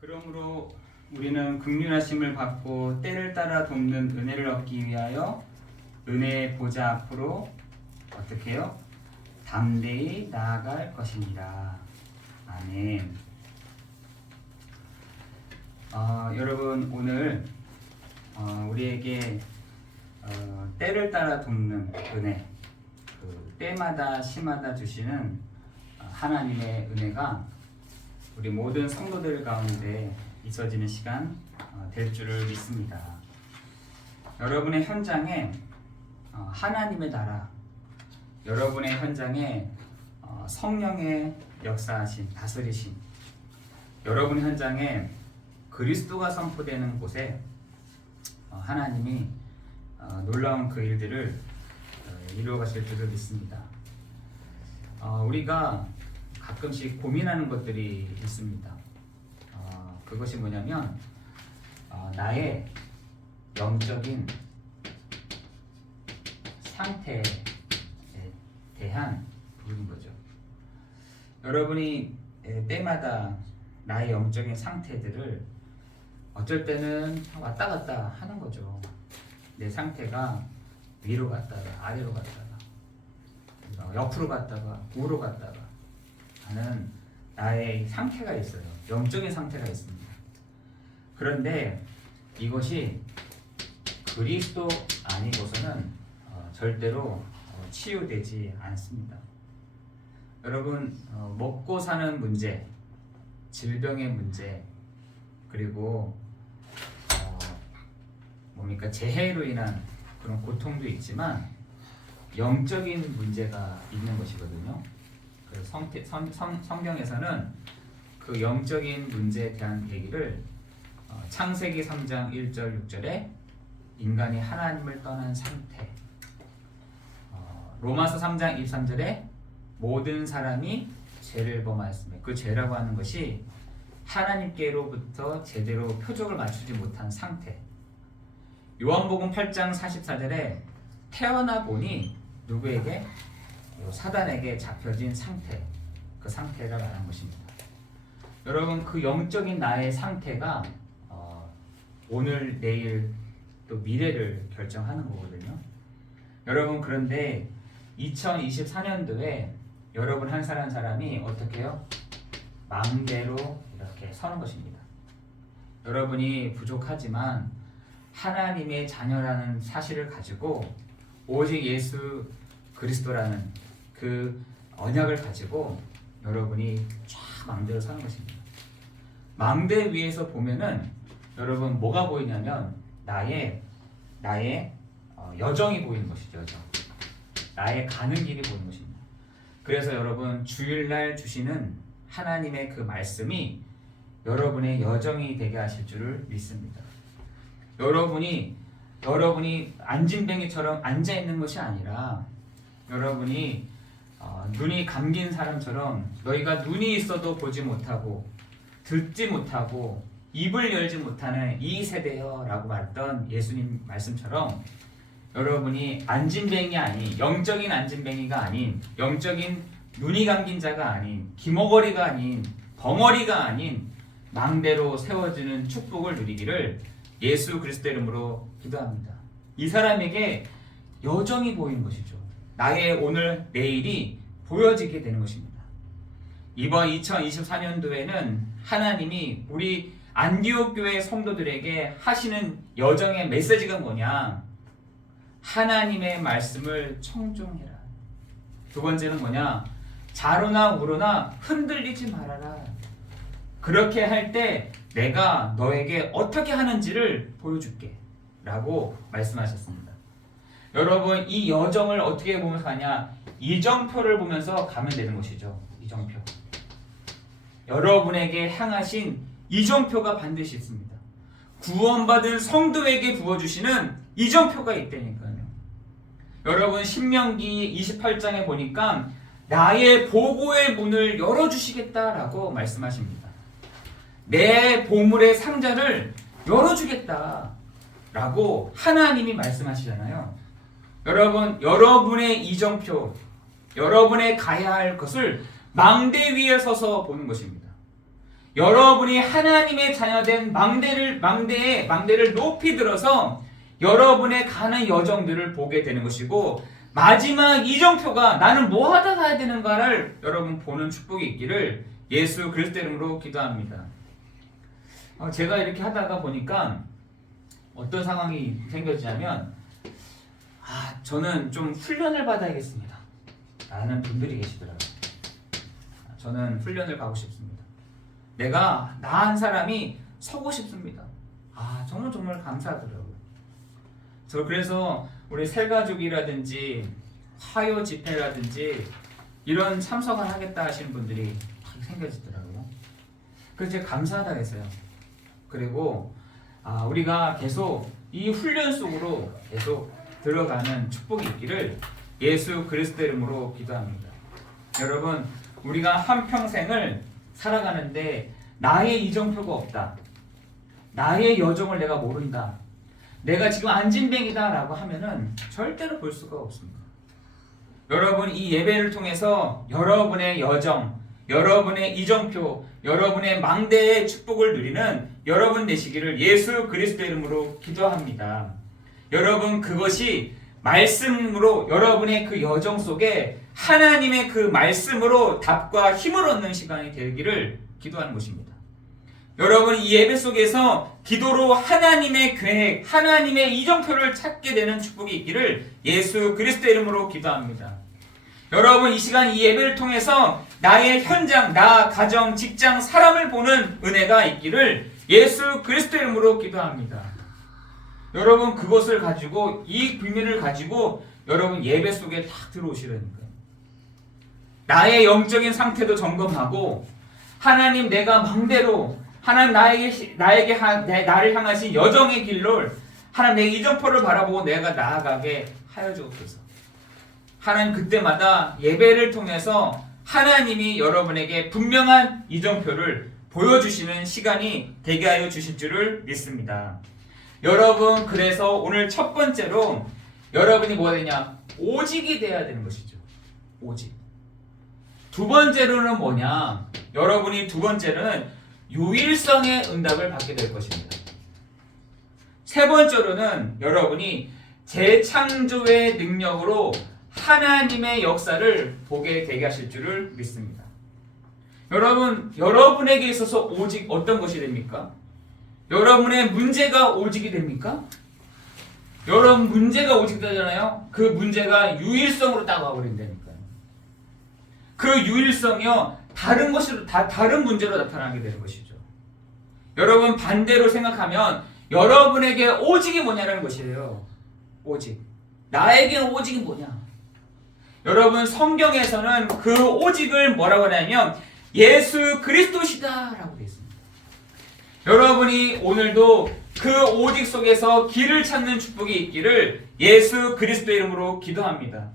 그러므로 우리는 긍휼하심을 받고 때를 따라 돕는 은혜를 얻기 위하여 은혜의 보좌 앞으로 어떻게 해요? 담대히 나아갈 것입니다. 아멘. 여러분 오늘 우리에게 때를 따라 돕는 은혜, 그 때마다 시마다 주시는 하나님의 은혜가 우리 모든 성도들 가운데 있어지는 시간 될 줄을 믿습니다. 여러분의 현장에 하나님의 나라, 여러분의 현장에 성령의 역사하심, 다스리심, 여러분의 현장에 그리스도가 선포되는 곳에 하나님이 놀라운 그 일들을 이루어 가실 줄을 믿습니다. 우리가 가끔씩 고민하는 것들이 있습니다. 그것이 뭐냐면 나의 영적인 상태에 대한 부분인 거죠. 여러분이 때마다 나의 영적인 상태들을 어쩔 때는 왔다 갔다 하는 거죠. 내 상태가 위로 갔다가 아래로 갔다가 옆으로 갔다가 우로 갔다가 하는 나의 상태가 있어요. 영적인 상태가 있습니다. 그런데 이것이 그리스도 아니고서는 절대로 치유되지 않습니다. 여러분 먹고 사는 문제, 질병의 문제, 그리고 재해로 인한 그런 고통도 있지만 영적인 문제가 있는 것이거든요. 그래서 성경에서는 그 영적인 문제에 대한 얘기를 창세기 3장 1절 6절에 인간이 하나님을 떠난 상태, 로마서 3장 23절에 모든 사람이 죄를 범하였으며 그 죄라고 하는 것이 하나님께로부터 제대로 표적을 맞추지 못한 상태, 요한복음 8장 44절에 태어나 보니 누구에게? 사단에게 잡혀진 상태, 그 상태를 말하는 것입니다. 여러분 그 영적인 나의 상태가 오늘 내일 또 미래를 결정하는 거거든요. 여러분 그런데 2024년도에 여러분 한 사람이 어떻게 해요? 망대로 이렇게 서는 것입니다. 여러분이 부족하지만 하나님의 자녀라는 사실을 가지고 오직 예수 그리스도라는 그 언약을 가지고 여러분이 쫙 망대로 서는 것입니다. 망대 위에서 보면은 여러분 뭐가 보이냐면 나의 여정이 보이는 것이죠. 여정. 나의 가는 길이 보이는 것입니다. 그래서 여러분 주일날 주시는 하나님의 그 말씀이 여러분의 여정이 되게 하실 줄을 믿습니다. 여러분이 안진뱅이처럼 앉아 있는 것이 아니라 여러분이 눈이 감긴 사람처럼 너희가 눈이 있어도 보지 못하고 듣지 못하고 입을 열지 못하는 이 세대여 라고 말했던 예수님 말씀처럼 여러분이 안진뱅이 아닌, 영적인 안진뱅이가 아닌, 영적인 눈이 감긴 자가 아닌, 기머거리가 아닌, 벙어리가 아닌 망대로 세워지는 축복을 누리기를 예수 그리스도 이름으로 기도합니다. 이 사람에게 여정이 보이는 것이죠. 나의 오늘 내일이 보여지게 되는 것입니다. 이번 2024년도에는 하나님이 우리 안디옥 교회 성도들에게 하시는 여정의 메시지가 뭐냐? 하나님의 말씀을 청종해라. 두 번째는 뭐냐? 좌로나 우로나 흔들리지 말아라. 그렇게 할 때 내가 너에게 어떻게 하는지를 보여줄게 라고 말씀하셨습니다. 여러분 이 여정을 어떻게 보면서 가냐? 이정표를 보면서 가면 되는 것이죠. 이정표. 여러분에게 향하신 이정표가 반드시 있습니다. 구원받은 성도에게 부어주시는 이정표가 있다니까요. 여러분 신명기 28장에 보니까 나의 보고의 문을 열어주시겠다라고 말씀하십니다. 내 보물의 상자를 열어주겠다라고 하나님이 말씀하시잖아요. 여러분 여러분의 이정표, 여러분의 가야 할 것을 망대 위에 서서 보는 것입니다. 여러분이 하나님의 자녀된 망대를 높이 들어서 여러분의 가는 여정들을 보게 되는 것이고, 마지막 이정표가 나는 뭐 하다 가야 되는가를 여러분 보는 축복이 있기를 예수 그리스도 이름으로 기도합니다. 제가 이렇게 하다가 보니까 어떤 상황이 생겨지냐면, 저는 좀 훈련을 받아야겠습니다 라는 분들이 계시더라고요. 저는 훈련을 가고 싶습니다. 내가 나 한 사람이 서고 싶습니다. 정말 감사하더라고요. 저 그래서 우리 새가족이라든지 화요 집회라든지 이런 참석을 하겠다 하시는 분들이 생겨지더라고요. 그래서 제가 감사하다 했어요. 그리고 우리가 계속 이 훈련 속으로 계속 들어가는 축복이 있기를 예수 그리스도 이름으로 기도합니다. 여러분, 우리가 한평생을 살아가는데 나의 이정표가 없다, 나의 여정을 내가 모른다, 내가 지금 안진뱅이다 라고 하면은 절대로 볼 수가 없습니다. 여러분, 이 예배를 통해서 여러분의 여정, 여러분의 이정표, 여러분의 망대의 축복을 누리는 여러분 되시기를 예수 그리스도 이름으로 기도합니다. 여러분, 그것이 말씀으로 여러분의 그 여정 속에 하나님의 그 말씀으로 답과 힘을 얻는 시간이 되기를 기도하는 것입니다. 여러분, 이 예배 속에서 기도로 하나님의 계획, 하나님의 이정표를 찾게 되는 축복이 있기를 예수 그리스도 이름으로 기도합니다. 여러분, 이 시간 이 예배를 통해서 나의 현장, 나 가정, 직장, 사람을 보는 은혜가 있기를 예수 그리스도 이름으로 기도합니다. 여러분, 그것을 가지고, 이 비밀을 가지고 여러분 예배 속에 딱 들어오시라니까요. 나의 영적인 상태도 점검하고, 하나님 내가 망대로, 하나님 나를 향하신 여정의 길로 하나님 내 이정표를 바라보고 내가 나아가게 하여 주옵소서. 하나님, 그때마다 예배를 통해서 하나님이 여러분에게 분명한 이정표를 보여주시는 시간이 되게 하여 주실 줄을 믿습니다. 여러분, 그래서 오늘 첫 번째로 여러분이 뭐가 되냐? 오직이 돼야 되는 것이죠. 오직. 두 번째로는 뭐냐? 여러분이 두 번째로는 유일성의 응답을 받게 될 것입니다. 세 번째로는 여러분이 재창조의 능력으로 하나님의 역사를 보게 되게 하실 줄을 믿습니다. 여러분, 여러분에게 있어서 오직 어떤 것이 됩니까? 여러분의 문제가 오직이 됩니까? 여러분, 문제가 오직 되잖아요. 그 문제가 유일성으로 딱 와버린다니까요. 그 유일성이요, 다른 것으로, 다른 문제로 나타나게 되는 것이죠. 여러분, 반대로 생각하면 여러분에게 오직이 뭐냐라는 것이에요. 오직. 나에게 오직이 뭐냐? 여러분, 성경에서는 그 오직을 뭐라고 하냐면 예수 그리스도시다 라고 되어 있습니다. 여러분이 오늘도 그 오직 속에서 길을 찾는 축복이 있기를 예수 그리스도 이름으로 기도합니다.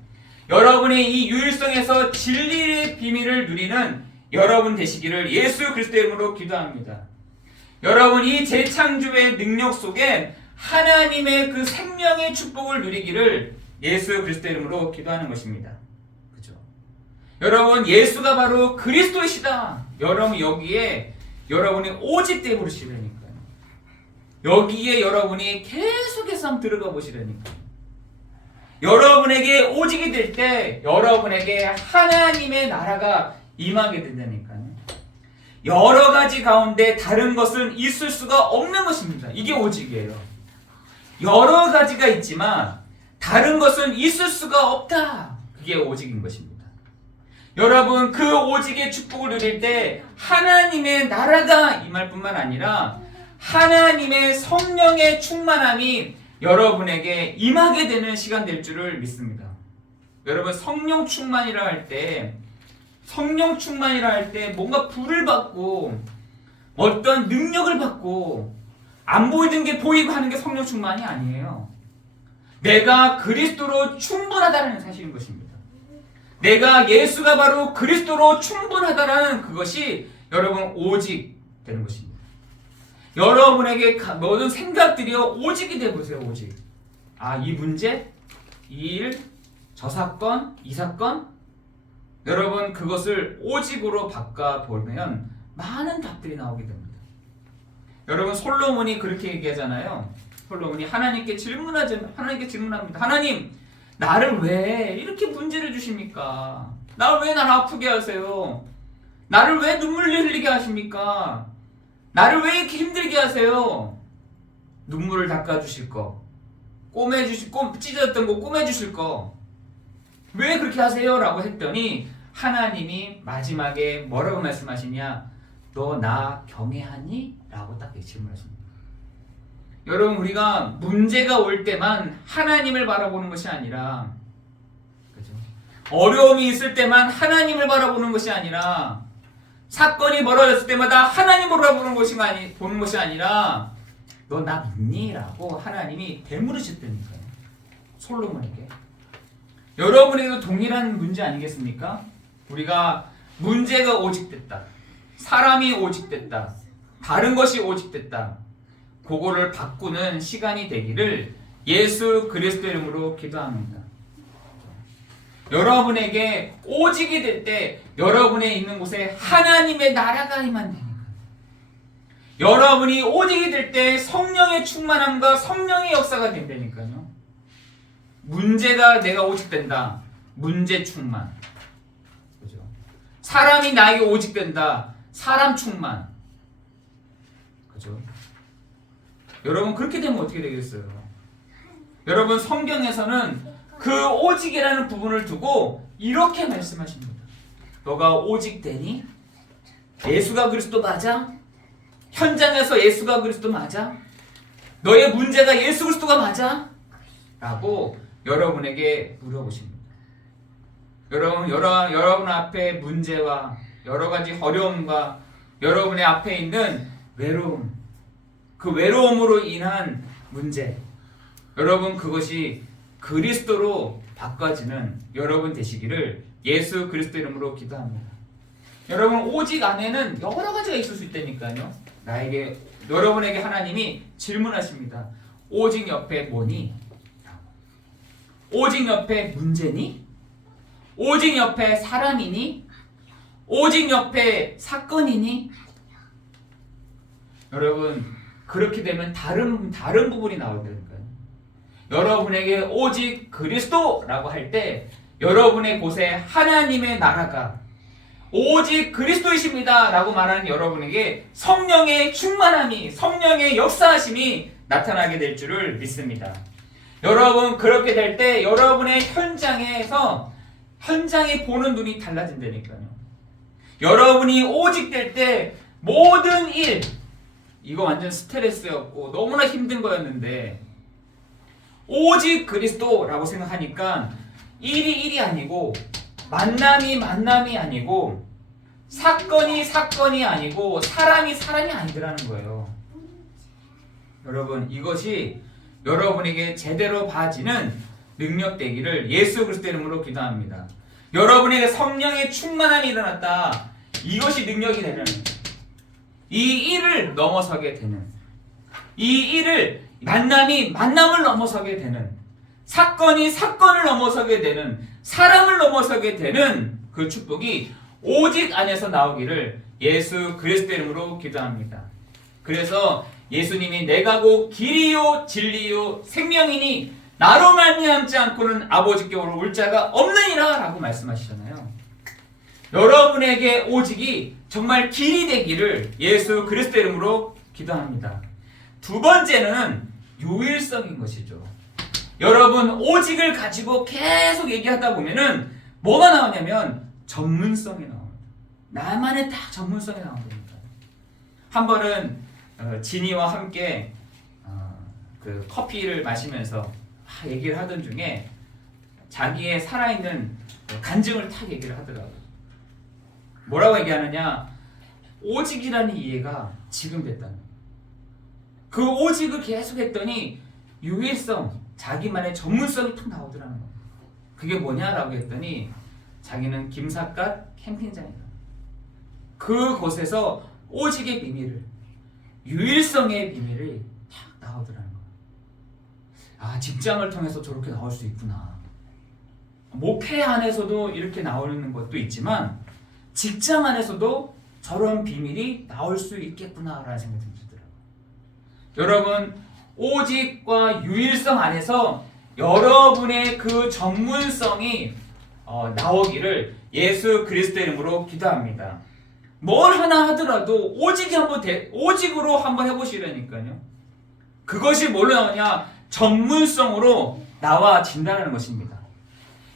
여러분이 이 유일성에서 진리의 비밀을 누리는 여러분 되시기를 예수 그리스도 이름으로 기도합니다. 여러분, 이 재창조의 능력 속에 하나님의 그 생명의 축복을 누리기를 예수 그리스도 이름으로 기도하는 것입니다. 그렇죠? 여러분, 예수가 바로 그리스도이시다. 여러분, 여기에 여러분이 오직되어 버리시라니까요. 여기에 여러분이 계속해서 한번 들어가 보시라니까요. 여러분에게 오직이 될 때 여러분에게 하나님의 나라가 임하게 된다니까요. 여러 가지 가운데 다른 것은 있을 수가 없는 것입니다. 이게 오직이에요. 여러 가지가 있지만 다른 것은 있을 수가 없다. 그게 오직인 것입니다. 여러분, 그 오직의 축복을 누릴 때 하나님의 나라가 임할 뿐만 아니라 하나님의 성령의 충만함이 여러분에게 임하게 되는 시간 될 줄을 믿습니다. 여러분, 성령 충만이라 할 때 뭔가 불을 받고 어떤 능력을 받고 안 보이던 게 보이고 하는 게 성령 충만이 아니에요. 내가 그리스도로 충분하다는 사실인 것입니다. 내가 예수가 바로 그리스도로 충분하다라는 그것이 여러분 오직 되는 것입니다. 여러분에게 모든 생각들이 오직이 되어보세요. 오직. 이 문제, 이 일, 저 사건, 이 사건, 여러분 그것을 오직으로 바꿔보면 많은 답들이 나오게 됩니다. 여러분 솔로몬이 그렇게 얘기하잖아요. 솔로몬이 하나님께 질문합니다. 하나님, 나를 왜 이렇게 문제를 주십니까? 나를 아프게 하세요? 나를 왜 눈물 흘리게 하십니까? 나를 왜 이렇게 힘들게 하세요? 눈물을 닦아주실 거, 찢어졌던 거 꼬매주실 거, 왜 그렇게 하세요? 라고 했더니 하나님이 마지막에 뭐라고 말씀하시냐? 너 나 경외하니? 라고 딱 질문하십니다. 여러분, 우리가 문제가 올 때만 하나님을 바라보는 것이 아니라, 그죠? 어려움이 있을 때만 하나님을 바라보는 것이 아니라, 사건이 벌어졌을 때마다 하나님을 바라보는 보는 것이 아니라, 너 나 믿니? 라고 하나님이 되물으셨다니까요. 솔로몬에게. 여러분에게도 동일한 문제 아니겠습니까? 우리가 문제가 오직됐다, 사람이 오직됐다, 다른 것이 오직됐다, 그거를 바꾸는 시간이 되기를 예수 그리스도 이름으로 기도합니다. 여러분에게 오직이 될 때 여러분의 있는 곳에 하나님의 나라가 임한다니까. 여러분이 오직이 될 때 성령의 충만함과 성령의 역사가 된다니까요. 문제가 내가 오직된다, 문제 충만. 그죠? 사람이 나에게 오직된다, 사람 충만. 그죠? 여러분 그렇게 되면 어떻게 되겠어요? 여러분 성경에서는 그 오직이라는 부분을 두고 이렇게 말씀하십니다. 너가 오직되니? 예수가 그리스도 맞아? 현장에서 예수가 그리스도 맞아? 너의 문제가 예수 그리스도가 맞아? 라고 여러분에게 물어보십니다. 여러분 앞에 문제와 여러 가지 어려움과 여러분의 앞에 있는 외로움, 그 외로움으로 인한 문제, 여러분 그것이 그리스도로 바꿔지는 여러분 되시기를 예수 그리스도 이름으로 기도합니다. 여러분 오직 안에는 여러 가지가 있을 수 있다니까요. 여러분에게 하나님이 질문하십니다. 오직 옆에 뭐니? 오직 옆에 문제니? 오직 옆에 사람이니? 오직 옆에 사건이니? 여러분 그렇게 되면 다른 부분이 나오니까요. 여러분에게 오직 그리스도라고 할 때 여러분의 곳에 하나님의 나라가 오직 그리스도이십니다 라고 말하는 여러분에게 성령의 충만함이, 성령의 역사하심이 나타나게 될 줄을 믿습니다. 여러분 그렇게 될 때 여러분의 현장이 보는 눈이 달라진다니까요. 여러분이 오직 될 때 모든 일, 이거 완전 스트레스였고 너무나 힘든 거였는데 오직 그리스도라고 생각하니까 일이 아니고 만남이 아니고 사건이 아니고 사람이 아니더라는 거예요. 여러분 이것이 여러분에게 제대로 봐지는 능력 되기를 예수 그리스도 이름으로 기도합니다. 여러분에게 성령의 충만함이 일어났다. 이것이 능력이 되는, 이 일을 넘어서게 되는, 이 일을 만남을 넘어서게 되는, 사건을 넘어서게 되는, 사람을 넘어서게 되는 그 축복이 오직 안에서 나오기를 예수 그리스도 이름으로 기도합니다. 그래서 예수님이 내가 곧 길이요 진리요 생명이니 나로 말미암지 않고는 아버지께 올 자가 없느니라 라고 말씀하시잖아요. 여러분에게 오직이 정말 길이 되기를 예수 그리스도 이름으로 기도합니다. 두 번째는 유일성인 것이죠. 여러분 오직을 가지고 계속 얘기하다 보면은 뭐가 나오냐면 전문성이 나옵니다. 나만의 딱 전문성이 나옵니다. 한 번은 진이와 함께 그 커피를 마시면서 얘기를 하던 중에 자기의 살아있는 간증을 탁 얘기를 하더라고요. 뭐라고 얘기하느냐, 오직이라는 이해가 지금 됐다는 거예요. 그 오직을 계속 했더니 유일성, 자기만의 전문성이 툭 나오더라는 거예요. 그게 뭐냐라고 했더니 자기는 김삿갓 캠핑장이다. 그곳에서 오직의 비밀을, 유일성의 비밀이 탁 나오더라는 거예요. 아, 직장을 통해서 저렇게 나올 수 있구나. 목회 안에서도 이렇게 나오는 것도 있지만 직장 안에서도 저런 비밀이 나올 수 있겠구나라는 생각이 들더라고요. 여러분, 오직과 유일성 안에서 여러분의 그 전문성이 나오기를 예수 그리스도의 이름으로 기도합니다. 뭘 하나 하더라도 오직으로 한번 해보시라니까요. 그것이 뭘로 나오냐? 전문성으로 나와진다는 것입니다.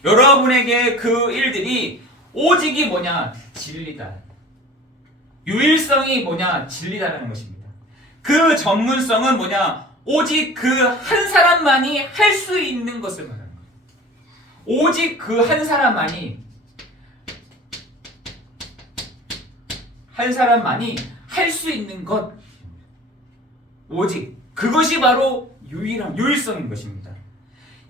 여러분에게 그 일들이 오직이 뭐냐? 진리다. 유일성이 뭐냐? 진리다라는 것입니다. 그 전문성은 뭐냐? 오직 그 한 사람만이 할 수 있는 것을 말하는 거예요. 오직 그 한 사람만이 할 수 있는 것, 오직 그것이 바로 유일성인 것입니다.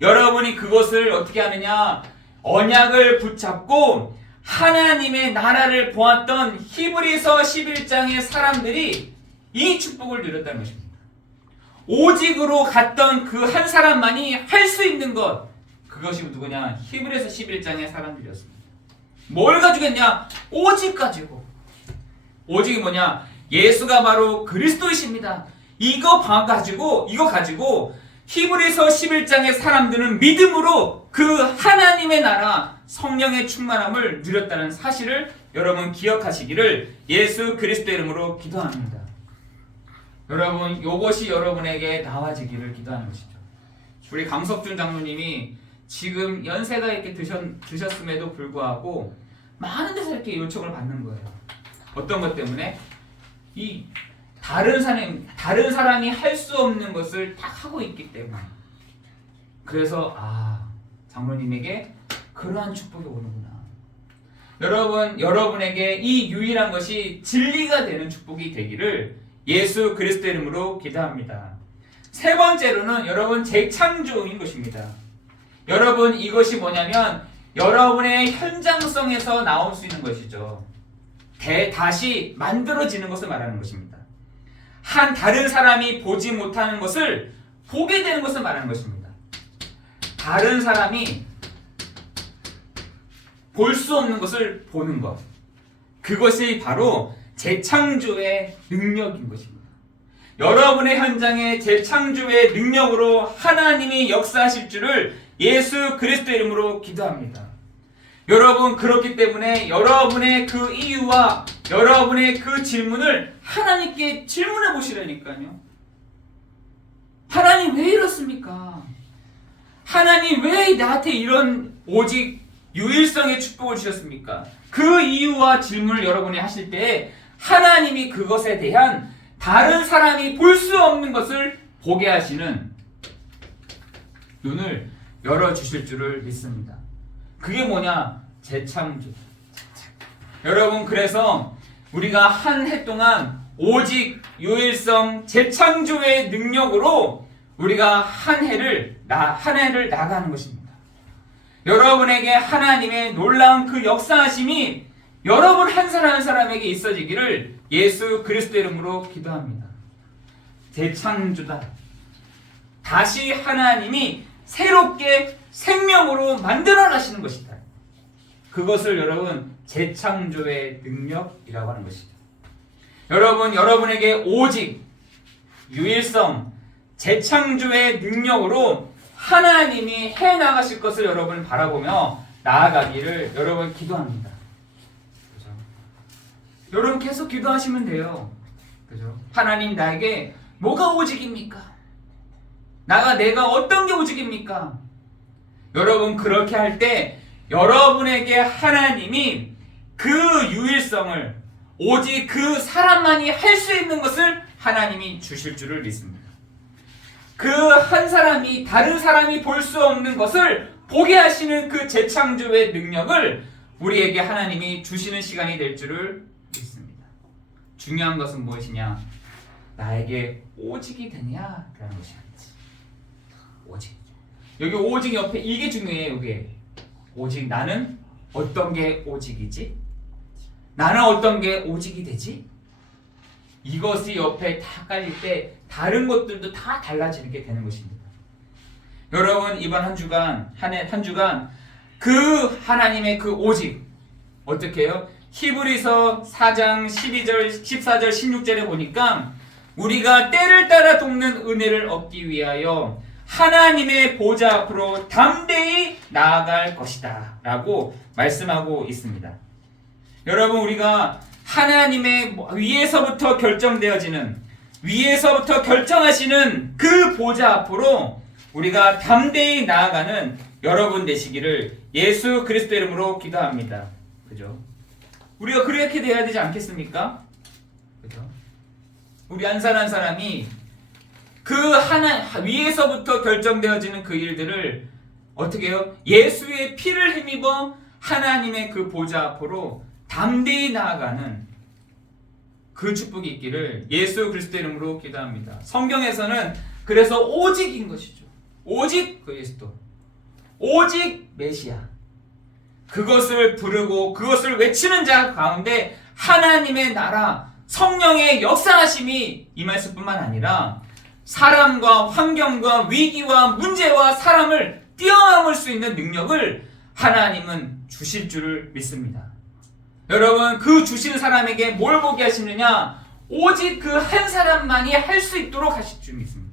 여러분이 그것을 어떻게 하느냐? 언약을 붙잡고 하나님의 나라를 보았던 히브리서 11장의 사람들이 이 축복을 누렸다는 것입니다. 오직으로 갔던 그 한 사람만이 할 수 있는 것, 그것이 누구냐? 히브리서 11장의 사람들이었습니다. 뭘 가지고 했냐? 오직 가지고. 오직이 뭐냐? 예수가 바로 그리스도이십니다. 이거 가지고 히브리서 11장의 사람들은 믿음으로 그 하나님의 나라 성령의 충만함을 누렸다는 사실을 여러분 기억하시기를 예수 그리스도의 이름으로 기도합니다. 여러분, 이것이 여러분에게 나와지기를 기도하는 것이죠. 우리 강석준 장로님이 지금 연세가 이렇게 드셨음에도 불구하고 많은 데서 이렇게 요청을 받는 거예요. 어떤 것 때문에? 이 다른 사람이 할 수 없는 것을 다 하고 있기 때문에. 그래서 장로님에게 그러한 축복이 오는구나. 여러분에게 이 유일한 것이 진리가 되는 축복이 되기를 예수 그리스도의 이름으로 기도합니다. 세 번째로는 여러분 재창조인 것입니다. 여러분, 이것이 뭐냐면 여러분의 현장성에서 나올 수 있는 것이죠. 다시 만들어지는 것을 말하는 것입니다. 다른 사람이 보지 못하는 것을 보게 되는 것을 말하는 것입니다. 다른 사람이 볼 수 없는 것을 보는 것, 그것이 바로 재창조의 능력인 것입니다. 여러분의 현장에 재창조의 능력으로 하나님이 역사하실 줄을 예수 그리스도의 이름으로 기도합니다. 여러분, 그렇기 때문에 여러분의 그 이유와 여러분의 그 질문을 하나님께 질문해 보시라니까요. 하나님, 왜 이렇습니까? 하나님, 왜 나한테 이런 오직 유일성의 축복을 주셨습니까? 그 이유와 질문을 여러분이 하실 때 하나님이 그것에 대한 다른 사람이 볼 수 없는 것을 보게 하시는 눈을 열어주실 줄을 믿습니다. 그게 뭐냐? 재창조. 여러분, 그래서 우리가 한 해 동안 오직 유일성 재창조의 능력으로 우리가 한 해를 나가는 것입니다. 여러분에게 하나님의 놀라운 그 역사하심이 여러분 한 사람 한 사람에게 있어지기를 예수 그리스도의 이름으로 기도합니다. 재창조다. 다시 하나님이 새롭게 생명으로 만들어 가시는 것이다. 그것을 여러분 재창조의 능력이라고 하는 것이죠. 여러분에게 오직 유일성 재창조의 능력으로 하나님이 해 나가실 것을 여러분 바라보며 나아가기를 여러분 기도합니다. 그죠? 여러분 계속 기도하시면 돼요. 그죠? 하나님, 나에게 뭐가 오직입니까? 내가 어떤 게 오직입니까? 여러분, 그렇게 할 때 여러분에게 하나님이 그 유일성을 오직 그 사람만이 할 수 있는 것을 하나님이 주실 줄을 믿습니다. 그 한 사람이 다른 사람이 볼 수 없는 것을 보게 하시는 그 재창조의 능력을 우리에게 하나님이 주시는 시간이 될 줄을 믿습니다. 중요한 것은 무엇이냐? 나에게 오직이 되냐라는 것이 아니지. 오직. 여기 오직 옆에 이게 중요해요. 이게 오직. 나는 어떤 게 오직이지? 나는 어떤 게 오직이 되지? 이것이 옆에 다 깔릴 때 다른 것들도 다 달라지게 되는 것입니다. 여러분, 이번 한 주간 그 하나님의 그 오직 어떻게 해요? 히브리서 4장 12절, 14절, 16절에 보니까 우리가 때를 따라 돕는 은혜를 얻기 위하여 하나님의 보좌 앞으로 담대히 나아갈 것이다 라고 말씀하고 있습니다. 여러분, 우리가 하나님의 위에서부터 결정되어지는, 위에서부터 결정하시는 그 보좌 앞으로 우리가 담대히 나아가는 여러분 되시기를 예수 그리스도 이름으로 기도합니다. 그죠? 우리가 그렇게 돼야 되지 않겠습니까? 그죠? 우리 한 사람 한 사람이 그 하나 위에서부터 결정되어지는 그 일들을 어떻게 해요? 예수의 피를 힘입어 하나님의 그 보좌 앞으로 담대히 나아가는 그 축복이 있기를 예수 그리스도 이름으로 기도합니다. 성경에서는 그래서 오직인 것이죠. 오직 그리스도, 오직 메시아, 그것을 부르고 그것을 외치는 자 가운데 하나님의 나라, 성령의 역사하심이 임했을 뿐만 아니라 사람과 환경과 위기와 문제와 사람을 뛰어넘을 수 있는 능력을 하나님은 주실 줄을 믿습니다. 여러분, 그 주신 사람에게 뭘 보게 하시느냐? 오직 그 한 사람만이 할 수 있도록 하실 줄 믿습니다.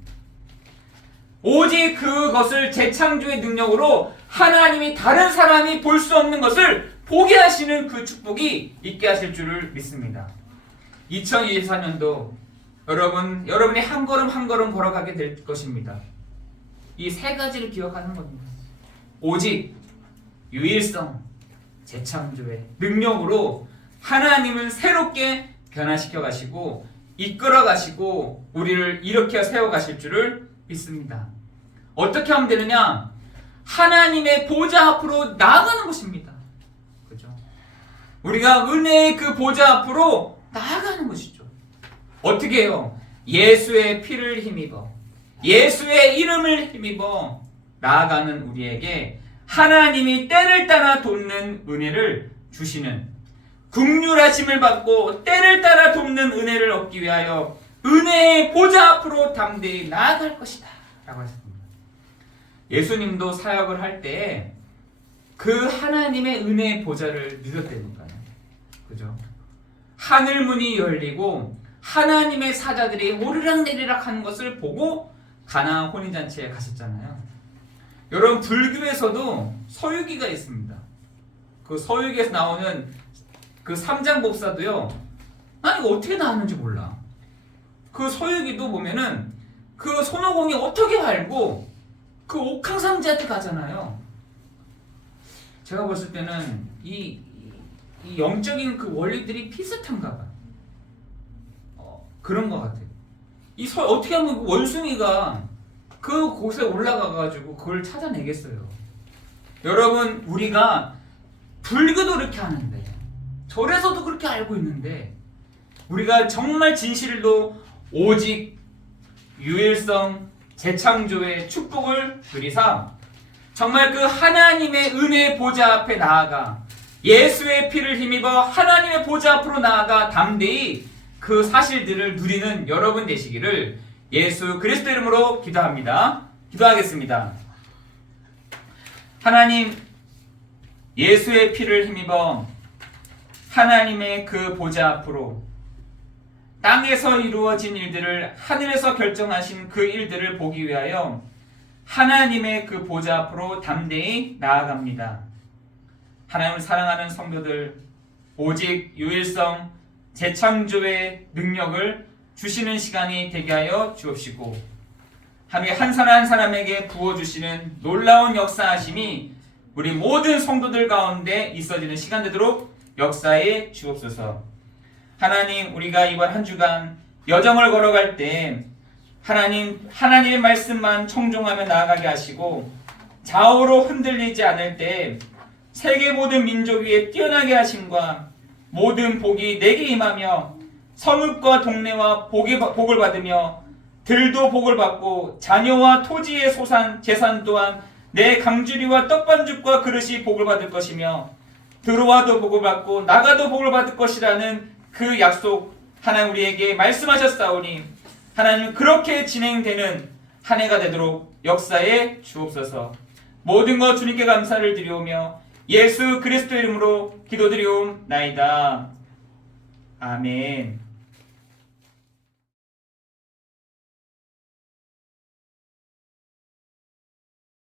오직 그것을 재창조의 능력으로 하나님이 다른 사람이 볼 수 없는 것을 보게 하시는 그 축복이 있게 하실 줄을 믿습니다. 2024년도 여러분이 한 걸음 한 걸음 걸어가게 될 것입니다. 이 세 가지를 기억하는 겁니다. 오직, 유일성, 재창조의 능력으로 하나님은 새롭게 변화시켜 가시고 이끌어 가시고 우리를 일으켜 세워 가실 줄을 믿습니다. 어떻게 하면 되느냐? 하나님의 보좌 앞으로 나아가는 것입니다. 그죠? 우리가 은혜의 그 보좌 앞으로 나아가는 것이죠. 어떻게 해요? 예수의 피를 힘입어, 예수의 이름을 힘입어 나아가는 우리에게 하나님이 때를 따라 돕는 은혜를 주시는, 긍휼하심을 받고 때를 따라 돕는 은혜를 얻기 위하여 은혜의 보좌 앞으로 담대히 나아갈 것이다 라고 하셨습니다. 예수님도 사역을 할 때 그 하나님의 은혜의 보좌를 누렸다니까요. 그죠? 하늘 문이 열리고 하나님의 사자들이 오르락내리락 하는 것을 보고 가나 혼인잔치에 가셨잖아요. 여러분, 불교에서도 서유기가 있습니다. 그 서유기에서 나오는 그 삼장법사도요, 난 이거 어떻게 나왔는지 몰라. 그 서유기도 보면은 그 손오공이 어떻게 알고 그 옥황상제한테 가잖아요. 제가 봤을 때는 이 영적인 그 원리들이 비슷한가 봐요. 그런 것 같아요. 어떻게 하면 원숭이가 그 곳에 올라가가지고 그걸 찾아내겠어요. 여러분, 우리가 불교도 그렇게 하는데, 절에서도 그렇게 알고 있는데, 우리가 정말 진실로 오직, 유일성, 재창조의 축복을 누리사 정말 그 하나님의 은혜의 보좌 앞에 나아가 예수의 피를 힘입어 하나님의 보좌 앞으로 나아가 담대히 그 사실들을 누리는 여러분 되시기를 예수 그리스도 이름으로 기도합니다. 기도하겠습니다. 하나님, 예수의 피를 힘입어 하나님의 그 보좌 앞으로 땅에서 이루어진 일들을 하늘에서 결정하신 그 일들을 보기 위하여 하나님의 그 보좌 앞으로 담대히 나아갑니다. 하나님을 사랑하는 성도들, 오직 유일성, 재창조의 능력을 주시는 시간이 되게 하여 주옵시고 하루에 한 사람 한 사람에게 부어주시는 놀라운 역사하심이 우리 모든 성도들 가운데 있어지는 시간 되도록 역사해 주옵소서. 하나님, 우리가 이번 한 주간 여정을 걸어갈 때 하나님의 말씀만 청종하며 나아가게 하시고 좌우로 흔들리지 않을 때 세계 모든 민족 위에 뛰어나게 하심과 모든 복이 내게 임하며 성읍과 동네와 복을 받으며 들도 복을 받고 자녀와 토지의 재산 또한 내 강주리와 떡반죽과 그릇이 복을 받을 것이며 들어와도 복을 받고 나가도 복을 받을 것이라는 그 약속 하나님 우리에게 말씀하셨사오니 하나님, 그렇게 진행되는 한 해가 되도록 역사에 주옵소서. 모든 것 주님께 감사를 드리오며 예수 그리스도 이름으로 기도드리옵나이다. 아멘.